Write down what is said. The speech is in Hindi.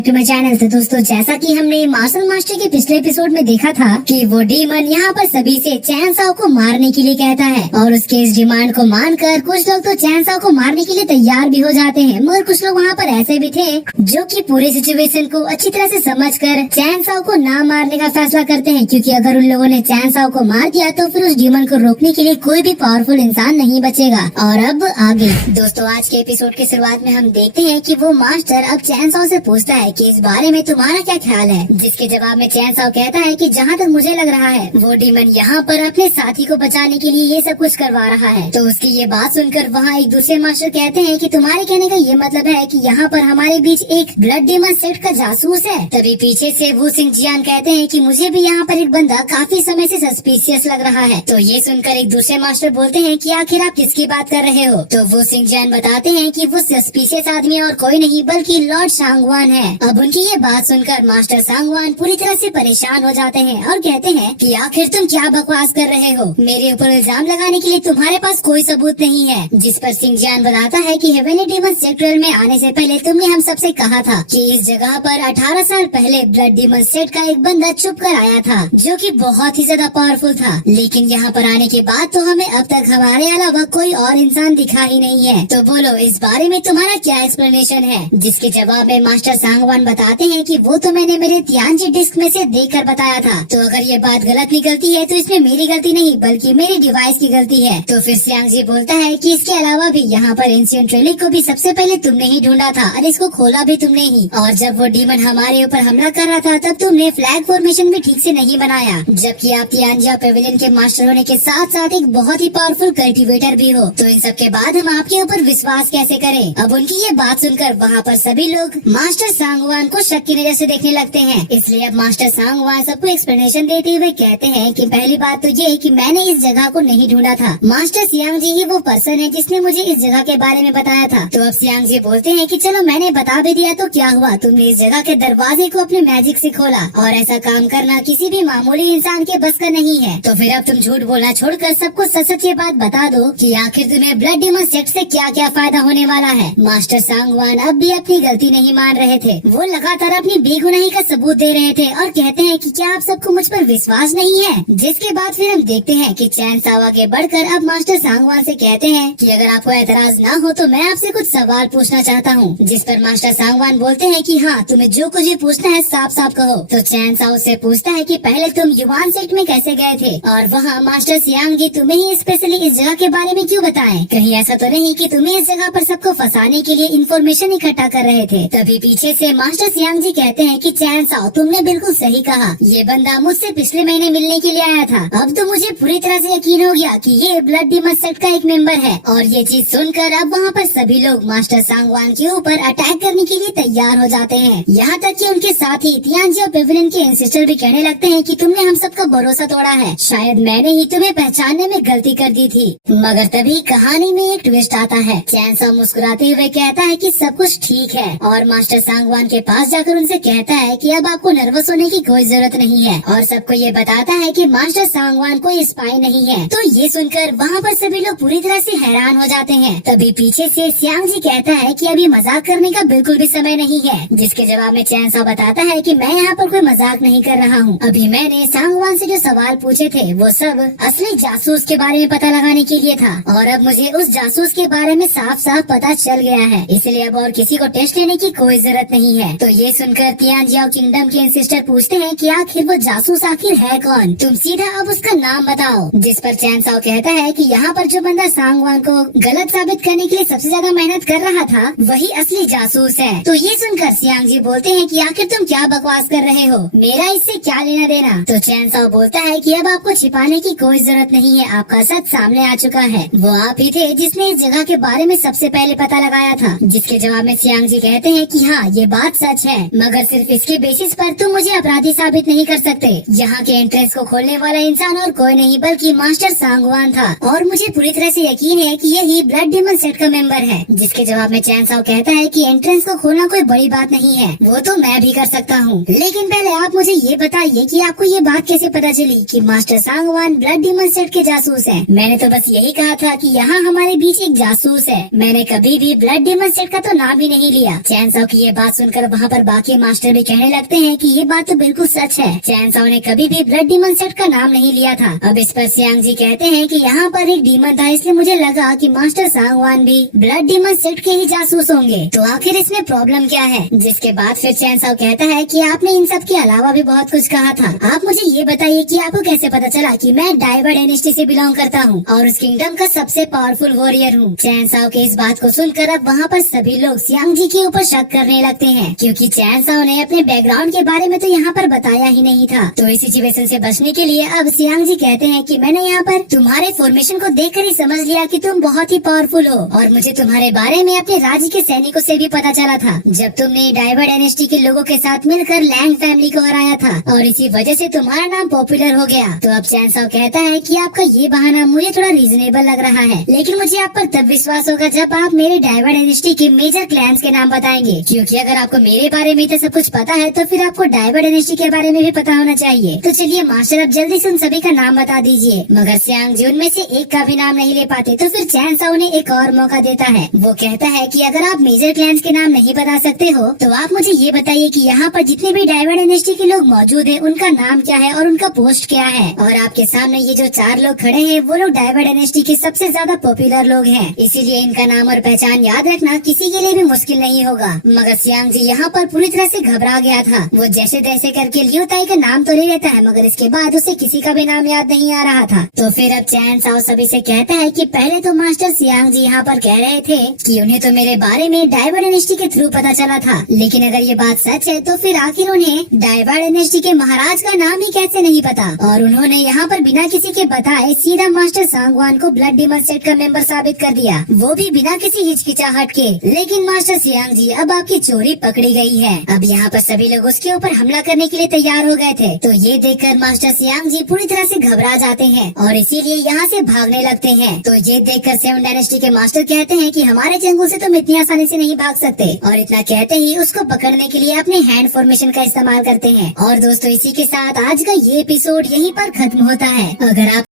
To my channel. तो दोस्तों, जैसा कि हमने मार्शल मास्टर के पिछले एपिसोड में देखा था कि वो डीमन यहाँ पर सभी से चैन साओ को मारने के लिए कहता है और उसके इस डिमांड को मानकर कुछ लोग तो चैन साओ को मारने के लिए तैयार भी हो जाते हैं, मगर कुछ लोग वहाँ पर ऐसे भी थे जो कि पूरी सिचुएशन को अच्छी तरह से समझकर चैन साओ को ना मारने का फैसला करते हैं, क्योंकि अगर उन लोगों ने चैन साओ को मार दिया तो फिर उस डीमन को रोकने के लिए कोई भी पावरफुल इंसान नहीं बचेगा। और अब आगे दोस्तों, आज के एपिसोड की शुरुआत में हम देखते हैं कि वो मास्टर अब चैन साओ से पूछता है कि इस बारे में तुम्हारा क्या ख्याल है, जिसके जवाब में चैन साओ कहता है कि जहाँ तक मुझे लग रहा है वो डीमन यहाँ पर अपने साथी को बचाने के लिए ये सब कुछ करवा रहा है। तो उसकी ये बात सुनकर वहाँ एक दूसरे मास्टर कहते हैं कि तुम्हारे कहने का ये मतलब है कि यहाँ पर हमारे बीच एक ब्लड डीमन सेक्ट का जासूस है। तभी पीछे से वो सिंह जियान कहते हैं कि मुझे भी यहाँ पर एक बंदा काफी समय से सस्पिशियस लग रहा है। तो ये सुनकर एक दूसरे मास्टर बोलते हैं कि आखिर आप किसकी बात कर रहे हो। तो वो सिंह जियान बताते हैं कि वो सस्पिशियस आदमी और कोई नहीं बल्कि लॉर्ड सांगवान है। अब उनकी ये बात सुनकर मास्टर सांगवान पूरी तरह से परेशान हो जाते हैं और कहते हैं कि आखिर तुम क्या बकवास कर रहे हो, मेरे ऊपर इल्जाम लगाने के लिए तुम्हारे पास कोई सबूत नहीं है। जिस पर सिंह जियान बताता है कि हेवेनली डीमन सेक्टर में आने से पहले तुमने हम सबसे कहा था कि इस जगह पर 18 साल पहले ब्लड डीमन सेट का एक बंदा छुप कर आया था जो कि बहुत ही ज्यादा पावरफुल था, लेकिन यहाँ पर आने के बाद तो हमें अब तक हमारे अलावा कोई और इंसान दिखा ही नहीं है। तो बोलो इस बारे में तुम्हारा क्या एक्सप्लेनेशन है। जिसके जवाब में मास्टर सांगवान बताते हैं कि वो तो मैंने मेरे तियानजी डिस्क में से देखकर बताया था, तो अगर ये बात गलत निकलती है तो इसमें मेरी गलती नहीं बल्कि मेरी डिवाइस की गलती है। तो फिर सियांगजी बोलता है कि इसके अलावा भी यहाँ पर एंशिएंट रेलिक को भी सबसे पहले तुमने ही ढूंढा था और इसको खोला भी तुमने ही, और जब वो डीमन हमारे ऊपर हमला कर रहा था तब तुमने फ्लैग फॉर्मेशन भी ठीक से नहीं बनाया, जबकि आप तियानजिया पेविलियन के मास्टर होने के साथ साथ एक बहुत ही पावरफुल कल्टिवेटर भी हो। तो इन सब के बाद हम आपके ऊपर विश्वास कैसे करें। अब उनकी ये बात सुनकर वहाँ पर सभी लोग मास्टर सांगवान को शक की नजर से देखने लगते हैं। इसलिए अब मास्टर सांगवान सबको एक्सप्लेनेशन देते हुए कहते हैं कि पहली बात तो ये है कि मैंने इस जगह को नहीं ढूंढा था, मास्टर सियांग जी ही वो पर्सन है जिसने मुझे इस जगह के बारे में बताया था। तो अब सियांग जी बोलते हैं कि चलो मैंने बता भी दिया तो क्या हुआ, तुमने इस जगह के दरवाजे को अपने मैजिक से खोला और ऐसा काम करना किसी भी मामूली इंसान के बस का नहीं है। तो फिर अब तुम झूठ बोलना छोड़कर सबको सच सच ये बात बता दो कि आखिर तुम्हें ब्लड डीमन सेक्ट से क्या क्या फायदा होने वाला है। मास्टर सांगवान अब भी अपनी गलती नहीं मान रहे थे, वो लगातार अपनी बेगुनाही का सबूत दे रहे थे और कहते हैं कि क्या आप सबको मुझ पर विश्वास नहीं है। जिसके बाद फिर हम देखते हैं कि चैन साओ आगे बढ़कर अब मास्टर सांगवान से कहते हैं कि अगर आपको एतराज ना हो तो मैं आपसे कुछ सवाल पूछना चाहता हूँ। जिस पर मास्टर सांगवान बोलते हैं कि हाँ, तुम्हें जो कुछ भी पूछना है साफ साफ कहो। तो चैन साओ से पूछता है कि पहले तुम युवान सेक्ट में कैसे गए थे और वहाँ मास्टर सियांगी तुम्हें ही स्पेशली इस जगह के बारे में क्यों बताएं। कहीं ऐसा तो नहीं कि तुम्हें इस जगह पर सबको फंसाने के लिए इन्फॉर्मेशन इकट्ठा कर रहे थे। तभी पीछे से मास्टर सियांग जी कहते हैं कि चैन साओ तुमने बिल्कुल सही कहा, ये बंदा मुझसे पिछले महीने मिलने के लिए आया था। अब तो मुझे पूरी तरह से यकीन हो गया कि ये ब्लड डीमन सेक्ट का एक मेंबर है। और ये चीज सुनकर अब वहाँ पर सभी लोग मास्टर सांगवान के ऊपर अटैक करने के लिए तैयार हो जाते हैं। यहाँ तक कि उनके साथी तियानजी और पेविलियन के एंसेस्टर भी कहने लगते हैं कि तुमने हम सबका भरोसा तोड़ा है, शायद मैंने ही तुम्हें पहचानने में गलती कर दी थी। मगर तभी कहानी में एक ट्विस्ट आता है। चैन साओ मुस्कुराते हुए कहता है कि सब कुछ ठीक है और मास्टर सांगवान के पास जाकर उनसे कहता है कि अब आपको नर्वस होने की कोई जरूरत नहीं है और सबको ये बताता है कि मास्टर सांगवान कोई स्पाई नहीं है। तो ये सुनकर वहाँ पर सभी लोग पूरी तरह से हैरान हो जाते हैं। तभी पीछे से सियांग जी कहता है कि अभी मजाक करने का बिल्कुल भी समय नहीं है। जिसके जवाब में चैन साओ बताता है कि मैं यहाँ पर कोई मजाक नहीं कर रहा हूँ, अभी मैंने सांगवान से जो सवाल पूछे थे वो सब असली जासूस के बारे में पता लगाने के लिए था और अब मुझे उस जासूस के बारे में साफ साफ पता चल गया है, इसलिए अब और किसी को टेस्ट लेने की कोई जरूरत नहीं है। तो ये सुनकर तियानजियाओ किंगडम के सिस्टर पूछते हैं कि आखिर वो जासूस आखिर है कौन, तुम सीधा अब उसका नाम बताओ। जिस पर चैन साओ कहता है कि यहाँ पर जो बंदा सांगवान को गलत साबित करने के लिए सबसे ज्यादा मेहनत कर रहा था वही असली जासूस है। तो ये सुनकर सियांग जी बोलते हैं कि आखिर तुम क्या बकवास कर रहे हो, मेरा इससे क्या लेना देना। तो चैन साओ बोलता है कि अब आपको छिपाने की कोई जरूरत नहीं है, आपका सच सामने आ चुका है, वो आप ही थे जिसने इस जगह के बारे में सबसे पहले पता लगाया था। जिसके जवाब में सियांग जी कहते हैं कि हाँ ये बात सच है, मगर सिर्फ इसके बेसिस पर तुम मुझे अपराधी साबित नहीं कर सकते। यहाँ के एंट्रेंस को खोलने वाला इंसान और कोई नहीं बल्कि मास्टर सांगवान था और मुझे पूरी तरह से यकीन है कि यही ब्लड डीमन सेट का मेंबर है। जिसके जवाब में चैन साओ कहता है कि एंट्रेंस को खोलना कोई बड़ी बात नहीं है, वो तो मैं भी कर सकता हूँ, लेकिन पहले आप मुझे ये बताइए कि आपको ये बात कैसे पता चली कि master Sangwan blood demon set के जासूस हैं। मैंने तो बस यही कहा था कि यहाँ हमारे बीच एक जासूस है, मैंने कभी भी ब्लड डीमन सेट का तो नाम ही नहीं लिया। चैन साओ की ये बात सुनकर सुनकर वहाँ पर बाकी मास्टर भी कहने लगते हैं कि ये बात तो बिल्कुल सच है, चैन साओ ने कभी भी ब्लड डीमन सेक्ट का नाम नहीं लिया था। अब इस पर सियांग जी कहते हैं कि यहाँ पर एक डीमन था, इसलिए मुझे लगा कि मास्टर सांगवान भी ब्लड डीमन सेक्ट के ही जासूस होंगे, तो आखिर इसमें प्रॉब्लम क्या है। जिसके बाद फिर चैन साओ कहता है कि आपने इन सब के अलावा भी बहुत कुछ कहा था, आप मुझे ये बताइए कि आपको कैसे पता चला कि मैं डाइवर डायनेस्टी से बिलोंग करता हूँ और उस किंगडम का सबसे पावरफुल वॉरियर हूँ। चैन साओ के इस बात को सुनकर अब वहाँ पर सभी लोग सियांग जी के ऊपर शक करने लगते हैं, क्योंकि चैन साओ ने अपने बैकग्राउंड के बारे में तो यहाँ पर बताया ही नहीं था। तो इस सिचुएशन से बचने के लिए अब सियांग जी कहते हैं कि मैंने यहाँ पर तुम्हारे फॉर्मेशन को देखकर ही समझ लिया कि तुम बहुत ही पावरफुल हो, और मुझे तुम्हारे बारे में अपने राज्य के सैनिकों से भी पता चला था, जब तुमने डाइवर डायनेस्टी के लोगों के साथ मिलकर लैंग फैमिली को हराया था, और इसी वजह से तुम्हारा नाम पॉपुलर हो गया। तो अब चैन साओ कहता है कि आपका ये बहाना मुझे थोड़ा रीजनेबल लग रहा है, लेकिन मुझे आप पर तब विश्वास होगा जब आप मेरे डाइवर डायनेस्टी के मेजर क्लैंस के नाम बताएंगे, क्योंकि अगर आपको मेरे बारे में तो सब कुछ पता है तो फिर आपको डाइवर डायनेस्टी के बारे में भी पता होना चाहिए। तो चलिए मास्टर, अब जल्दी से उन सभी का नाम बता दीजिए। मगर सियांग जी उनमें से एक का भी नाम नहीं ले पाते, तो फिर चैन साओ ने एक और मौका देता है। वो कहता है कि अगर आप मेजर क्लैंस के नाम नहीं बता सकते हो तो आप मुझे ये बताइए कि यहाँ पर जितने भी डाइवर डायनेस्टी के लोग मौजूद हैं उनका नाम क्या है और उनका पोस्ट क्या है। और आपके सामने ये जो 4 लोग खड़े हैं वो लोग डाइवर डायनेस्टी के सबसे ज्यादा पॉपुलर लोग हैं, इसीलिए इनका नाम और पहचान याद रखना किसी के लिए भी मुश्किल नहीं होगा। मगर सियांग जी यहाँ पर पूरी तरह से घबरा गया था। वो जैसे तैसे करके लियो ताई का नाम तो ले लेता है, मगर इसके बाद उसे किसी का भी नाम याद नहीं आ रहा था। तो फिर अब चैन साओ सभी से कहता है कि पहले तो मास्टर सियांग जी यहाँ पर कह रहे थे कि उन्हें तो मेरे बारे में डाइवर डायनेस्टी के थ्रू पता चला था, लेकिन अगर ये बात सच है तो फिर आखिर उन्हें डाइवर डायनेस्टी के महाराज का नाम ही कैसे नहीं पता। और उन्होंने यहाँ पर बिना किसी के बताए सीधा मास्टर सांगवान को ब्लड डीमन सेट का मेंबर साबित कर दिया, वो भी बिना किसी हिचकिचाहट के। लेकिन मास्टर सियांग जी, अब आपकी चोरी पकड़ी गई है। अब यहाँ पर सभी लोग उसके ऊपर हमला करने के लिए तैयार हो गए थे। तो ये देखकर मास्टर सियांग जी पूरी तरह से घबरा जाते हैं और इसीलिए यहाँ से भागने लगते हैं। तो ये देखकर 7 डायनेस्टी के मास्टर कहते हैं कि हमारे चंगुल से तुम इतनी आसानी से नहीं भाग सकते, और इतना कहते ही उसको पकड़ने के लिए अपने हैंड फॉर्मेशन का इस्तेमाल करते हैं। और दोस्तों, इसी के साथ आज का ये एपिसोड यहीं पर खत्म होता है। अगर आप